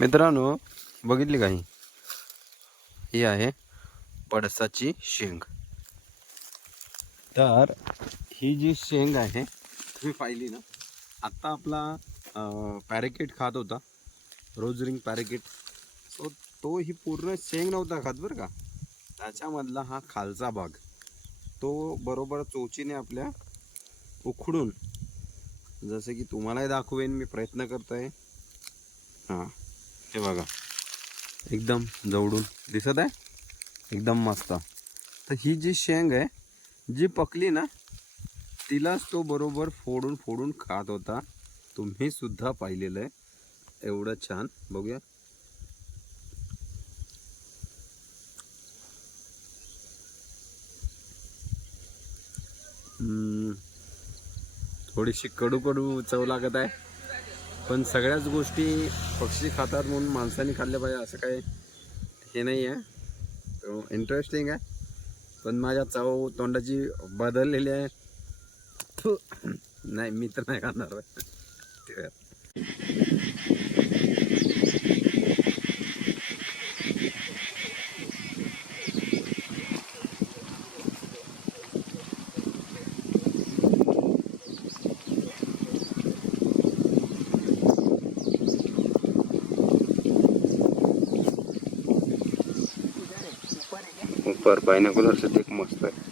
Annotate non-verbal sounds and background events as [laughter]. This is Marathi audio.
मित्रांनो बघितली काही ही? आहे पडसाची शेंग. तर ही जी शेंग आहे तुम्ही पाहिली ना? आत्ता आपला पॅरेकेट खात होता रोज रिंग पॅरेकेट. सो तो ही पूर्ण शेंग नव्हता खात बरं का? त्याच्यामधला हा खालचा भाग तो बरोबर चोचीने आपल्या उखडून जसं की तुम्हालाही दाखवेन मी प्रयत्न करतोय. हां. हे बघा. एकदम जवळून दिसत आहे? एकदम मस्त. तर ही जी शेंग आहे जी पकली ना तिलाच तो बरोबर फोडून फोडून खात होता. तुम्ही सुद्धा पाहिलेलं आहे. एवढं छान. बघूया. थोडीशी कडू कडू चव लागत आहे. पण सगळ्याच गोष्टी पक्षी खातात म्हणून माणसाने खाल्ल्या पाहिजे असं काही हे नाही आहे. इंटरेस्टिंग आहे. पण माझ्या चव तोंडाची बदललेली आहे. [coughs] नाही मी तर नाही खाणार. [laughs] ते. ऊपर पायनाकुलर से देख मस्त है